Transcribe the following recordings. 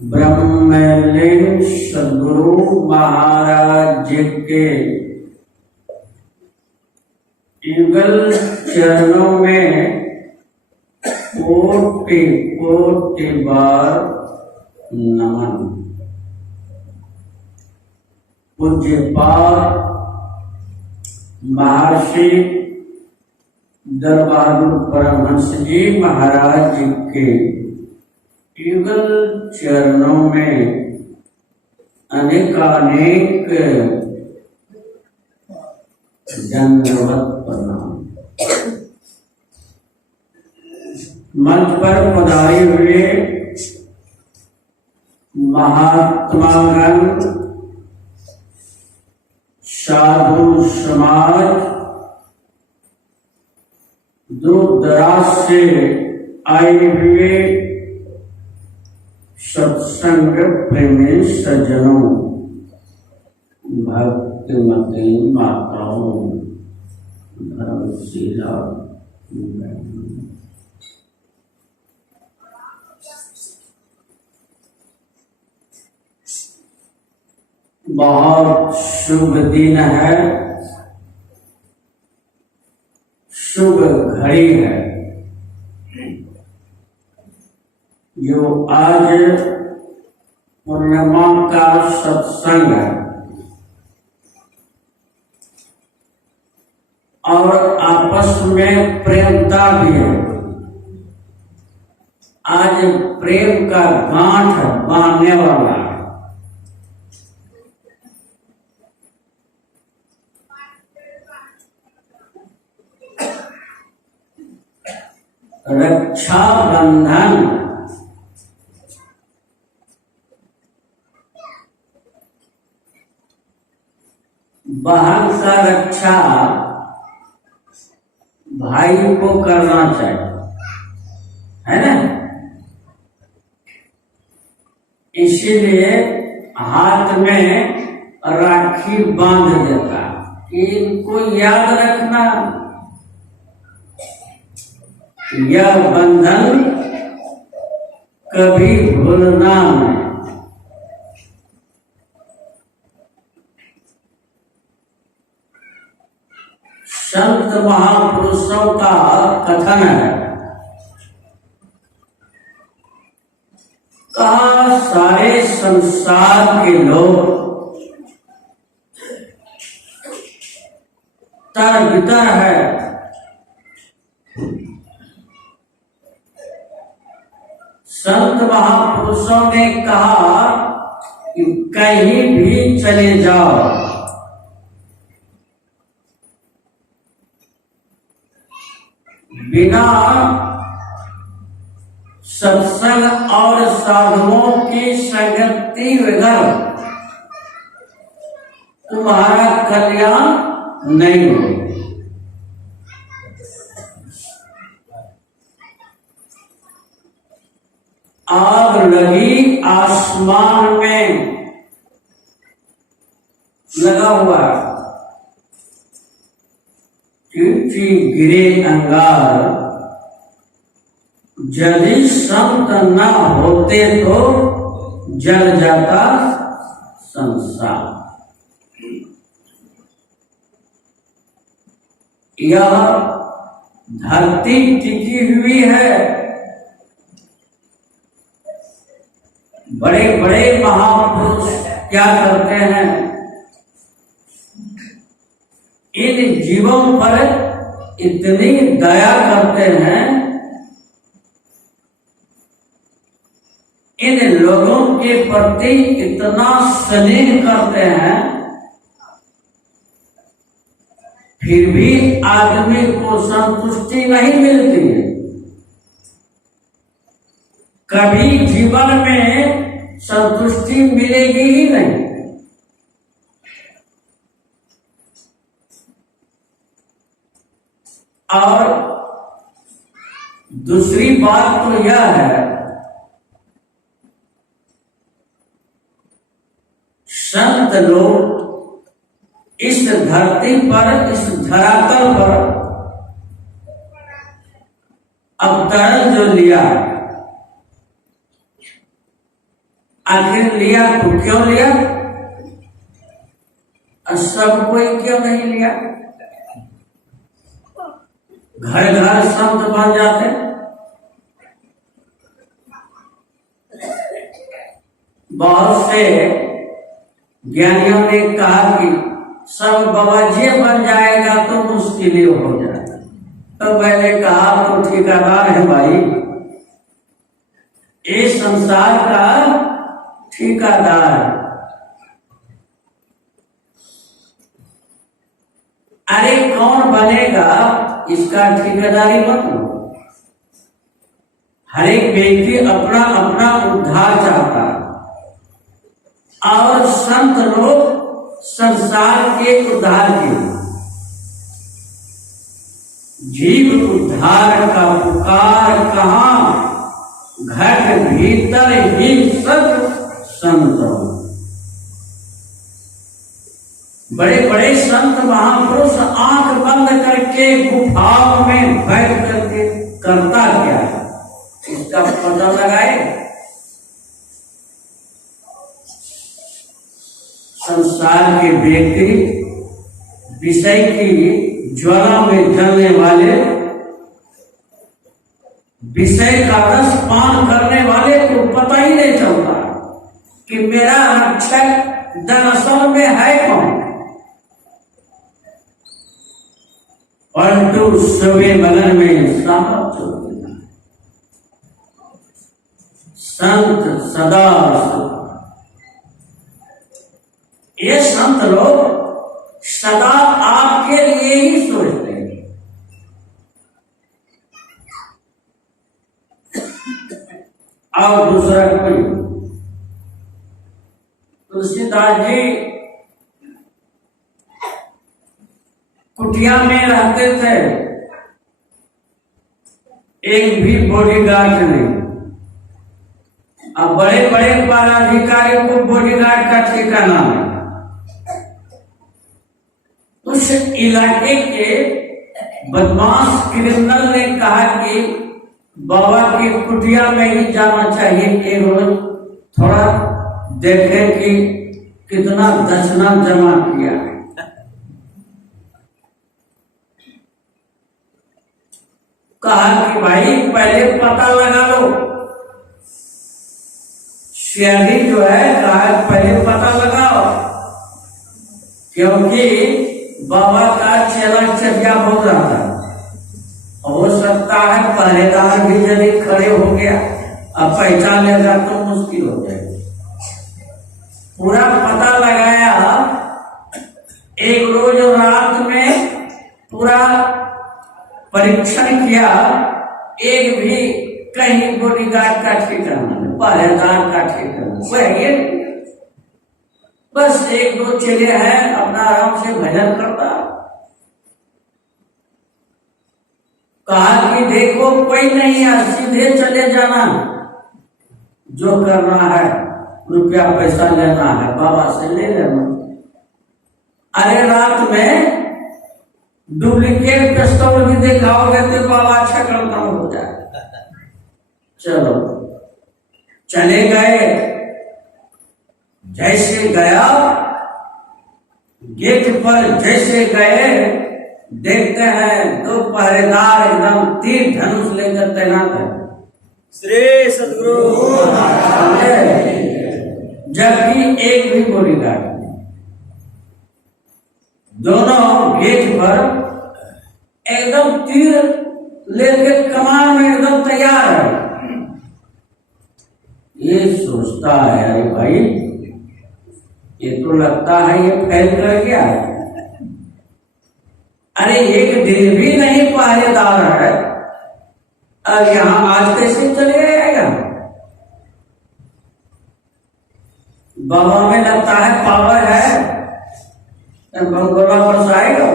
ब्रह्मलीन सद्गुरु महाराज जी के युगल चरणों में कोटि कोटि बार नमन। पूज्यपाद महर्षि दरबार परमहंस जी महाराज जी के युगल चरणों में अनेकानेक दंडवत प्रणाम। मंच पर पधारे हुए महात्मागण, साधु समाज, दूर दराज से आए हुए सत्संग प्रेमी सज्जनों, भक्तिमती माताओं, धर्मशीला बहुत शुभ दिन है, शुभ घड़ी है जो आज पूर्णिमा का सत्संग है और आपस में प्रेमता भी है। आज प्रेम का गांठ बांधने वाला है। रक्षा बंधन बहन का रक्षा भाई को करना चाहिए, है ना। इसीलिए हाथ में राखी बांध देता कि इनको याद रखना, यह बंधन कभी भूलना नहीं। संत महापुरुषों का कथन है। कहा सारे संसार के लोग तर बितर है, संत महापुरुषों ने कहा कि कहीं भी चले जाओ, बिना सत्संग और साधुओं की संगति बगैर तुम्हारा कल्याण नहीं हो। आग लगी आसमान में लगा हुआ, चिट्ठी गिरे अंगार, यदि संत न होते तो जल जाता संसार। यह धरती टिकी हुई है, बड़े बड़े महापुरुष क्या करते हैं, इन जीवों पर इतनी दया करते हैं, इन लोगों के प्रति इतना स्नेह करते हैं, फिर भी आदमी को संतुष्टि नहीं मिलती है। कभी जीवन में संतुष्टि मिलेगी ही नहीं। और दूसरी बात तो यह है, संत लोग इस धरती पर, इस धरातल पर अवतरण जो लिया, आखिर लिया तो क्यों लिया, और सब कोई क्यों नहीं लिया? घर घर संत बन जाते। बहुत से ज्ञानियों ने कहा कि सब बाबाजी बन जाएगा तो मुश्किल हो जाएगा। तो मैंने कहा तो ठिकादार है भाई, ये संसार का ठिकादार। अरे कौन बनेगा इसका ठिकादारी मत लो। हर एक व्यक्ति अपना अपना उद्धार चाहता है, और संत लोग संसार के उद्धार के, जीव उद्धार का पुकार कहाँ, घर भीतर ही सब संत। बड़े बड़े संत महापुरुष आंख बंद करके गुफाओं में बैठ करके करता क्या है, इसका पता लगाए। संसार के व्यक्ति विषय की ज्वाला में जलने वाले, विषय का रस पान करने वाले को पता ही नहीं चलता कि मेरा रक्षक दरअसल में है कौन। परंतु सवे बदन में साहब चलते, संत सदा सुख। ये संत लोग सदा आपके लिए ही सोचते हैं। और दूसरा कोई, तुलसीदास जी कुटिया में रहते थे, एक भी बॉडीगार्ड नहीं। अब बड़े बड़े पदाधिकारी को बॉडीगार्ड का ठिकाना है। उस इलाके के बदमाश क्रिमिनल ने कहा कि बाबा की कुटिया में ही जाना चाहिए, एक रोज थोड़ा देखें कि कितना दक्षिणा जमा किया है। कहा कि भाई पहले पता लगा लो। सियारी जो है कहा पहले पता लगाओ, क्योंकि बाबा का चेला चर्चा हो रहा था। हो सकता है पहरेदार भी यदि खड़े हो गया अब पहचान लेगा तो मुश्किल हो जाएगी। पूरा पता लगाया, एक रोज रात में पूरा परीक्षण किया, एक भी कहीं बॉडीगार्ड का ठिकाना, पहरेदार का ठिकाना वही। बस एक दो चेले हैं, अपना आराम से भजन करता। कहा कि देखो कोई नहीं है, सीधे चले जाना, जो करना है रुपया पैसा लेना है बाबा से ले लेना। अरे रात में डुप्लीकेट पिस्तौल भी दिखाओगे तो बाबा छकल कम हो जाए। चलो चले गए। जैसे गया गेट पर, जैसे गए देखते हैं दो पहरेदार एकदम तीर धनुष लेकर तैनात है। श्री सद्गुरु जबकि एक भी बॉडीगार्ड नहीं। दोनों गेट पर एकदम तीर लेके कमान में एकदम तैयार है। ये सोचता है अरे भाई ये तो लगता है ये फैल कर गया है। अरे एक दिन भी नहीं पहरेदार है, अब यहां आज कैसे चले आएगा। बाबा में लगता है पावर है, बंगोला पर आएगा।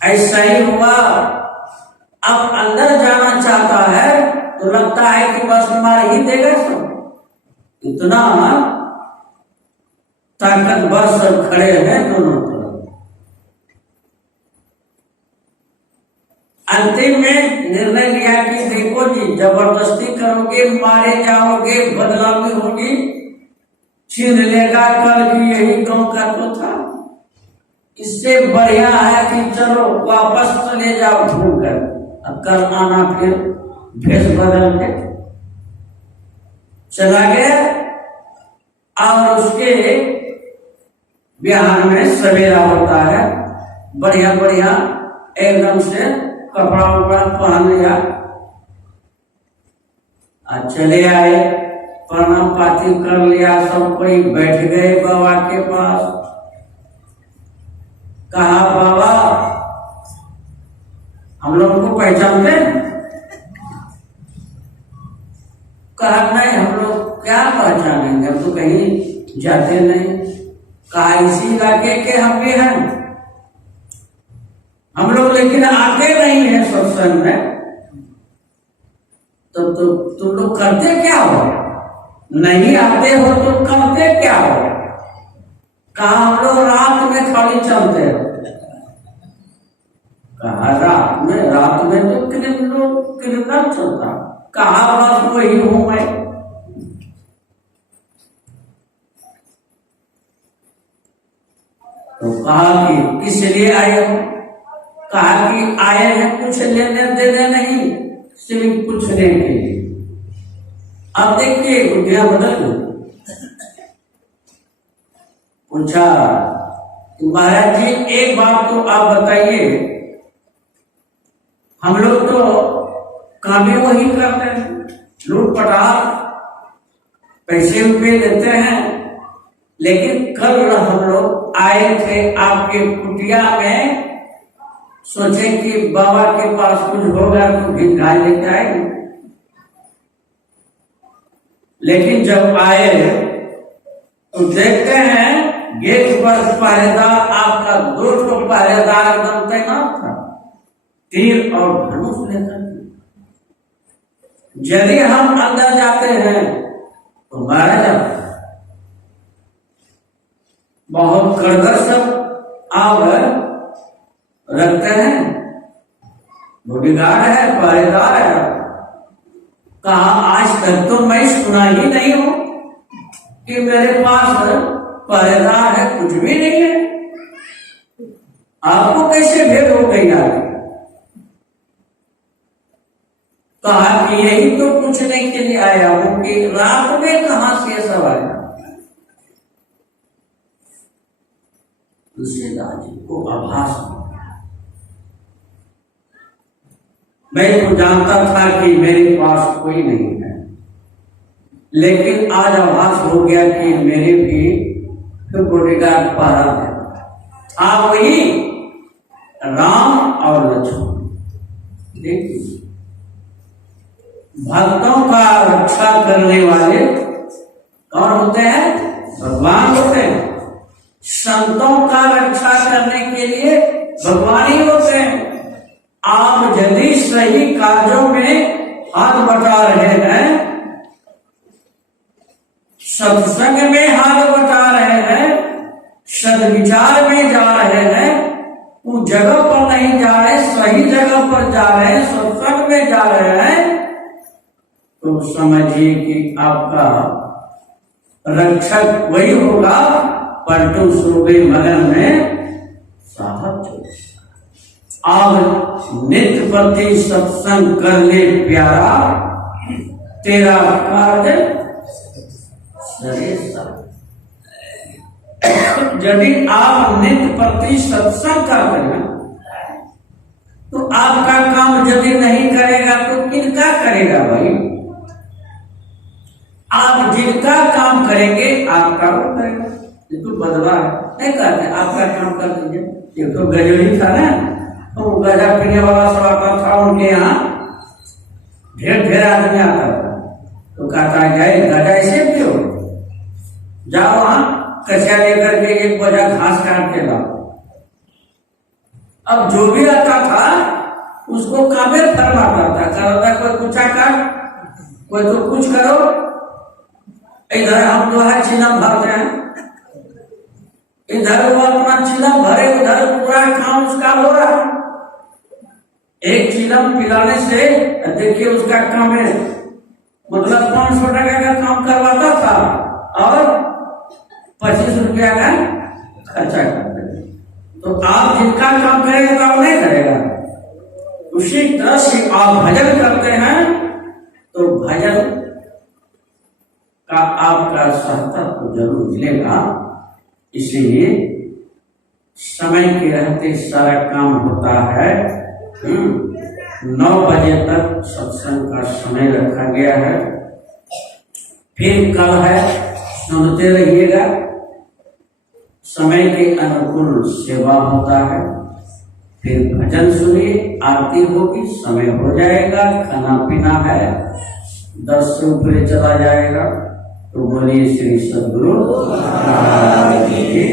ऐसा ही हुआ। अब अंदर जाना चाहता है तो लगता है कि बस मार ही देगा सब। इतना ताकतवर सब खड़े हैं दोनों तरफ। अंतिम में निर्णय लिया कि देखो जी जबरदस्ती करोगे, मारे जाओगे, बदनामी होगी, छीन लेगा कल भी यही गांव का तो था। इससे बढ़िया है कि चलो वापस चले जाओ घूम कर, अब कल आना फिर भेष बदल के। चला गया और उसके बिहार में सवेरा होता है, बढ़िया बढ़िया एकदम से कपड़ा उपड़ा पहन लिया, चले आए, प्रणाम पाती कर लिया, सब कोई बैठ गए बाबा के पास। कहा बाबा हम लोग को पहचानते हैं? कहा नहीं हम लोग क्या पहचानेंगे, हम तो कहीं जाते नहीं। कहा इसी इलाके के हम भी हैं, हम लोग लेकिन आते नहीं है सत्संग में। तो तुम लोग करते क्या हो? नहीं आते हो तो करते क्या हो? कहा हम लोग रात में खाली चलते हो। कहा रात में तो क्रिमिनल चलता। कहा बस वही हूं मैं। तो कहा कि किस लिए आए हो? कहा कि आए हैं कुछ लेने देने नहीं, सिर्फ पूछने के लिए। अब देखिए बुद्धियां बदल गई। पूछा महाराज जी एक बात तो आप बताइए, हम लोग तो काम ही वही करते हैं, लूट पटाख पैसे रुपये लेते हैं, लेकिन कल हम लोग आए थे आपके कुटिया में, सोचे कि बाबा के पास कुछ होगा तो भिक्षा लेके आएंगे। लेकिन जब आए तो देखते हैं गेट पर पहरेदार, आपका 2 पहरेदार एकदम तैनात था, तीर और धनुष लेकर। यदि हम अंदर जाते हैं तो मारा जाता है। बहुत कड़गर सब आप रखते हैं, बॉडीगार्ड है, पहरेदार है। कहा आज तक तो मैं सुना ही नहीं हूं कि मेरे पास पहरेदार है, कुछ भी नहीं है। आपको कैसे भेद हो गई आगे? कहा कि यही तो पूछने के लिए आया हूं कि रात में कहां से सब आया। तुलसीदास जी को आभास हो गया। मैं तो जानता था कि मेरे पास कोई नहीं है, लेकिन आज आभास हो गया कि मेरे भी तो बॉडीगार्ड पहरा देता। आप वही राम और लक्ष्मण। देखिए, भक्तों का रक्षा करने वाले कौन होते हैं? भगवान होते हैं। संतों का रक्षा करने के लिए भगवान ही होते हैं। आप यदि सही कार्यों में हाथ बटा रहे हैं, सत्संग में हाथ बटा रहे हैं, सद्विचार में जा रहे हैं, उस जगह पर नहीं जा रहे, सही जगह पर जा रहे हैं, सत्संग में जा रहे हैं, तो समझिए कि आपका रक्षक वही होगा। पलटू सूबे मगन में साहब अब नित्य प्रति सत्संग कर ले प्यारा, तेरा कार्य सरेसा। यदि आप नित्य प्रति सत्संग करते हैं तो आपका काम यदि नहीं करेगा तो किनका करेगा भाई? आप जिनका काम करेंगे आपका वो करेगा। ये तो बदला है, नहीं कहते आपका काम कर दीजिए। ये तो गजड़ी था ना, तो गजा पीने वाला सब आता था उनके यहाँ, ढेर ढेर आदमी आता था, तो कहता है गजा ऐसे पियो, जाओ वहां कचिया लेकर के एक बोझा घास काट के लाओ। अब जो भी आता था उसको काबिल फरमाता था, कहता कोई कुचा काट, कोई तो कुछ करो। इधर हम जो है चिलम भरते हैं, इधर वो अपना चिलम भरे, उधर पूरा काम उसका हो रहा। एक चिलम पिलाने से देखिए उसका काम है, मतलब 500 टका का काम करवाता था और 25 रुपया का खर्चा करते। तो आप जिनका काम करेंगे तो आप नहीं करेगा। उसी तरह से आप भजन करते हैं तो भजन का आपका सहता तो जरूर मिलेगा। इसलिए समय के रहते सारा काम होता है। 9 बजे तक सत्संग का समय रखा गया है। फिर कल है, सुनते रहिएगा। समय के अनुकूल सेवा होता है। फिर भजन सुनिए, आरती होगी, समय हो जाएगा, खाना पीना है, 10 से ऊपर चला जाएगा। तो बोलिए श्री सद्गुरु महाराज की।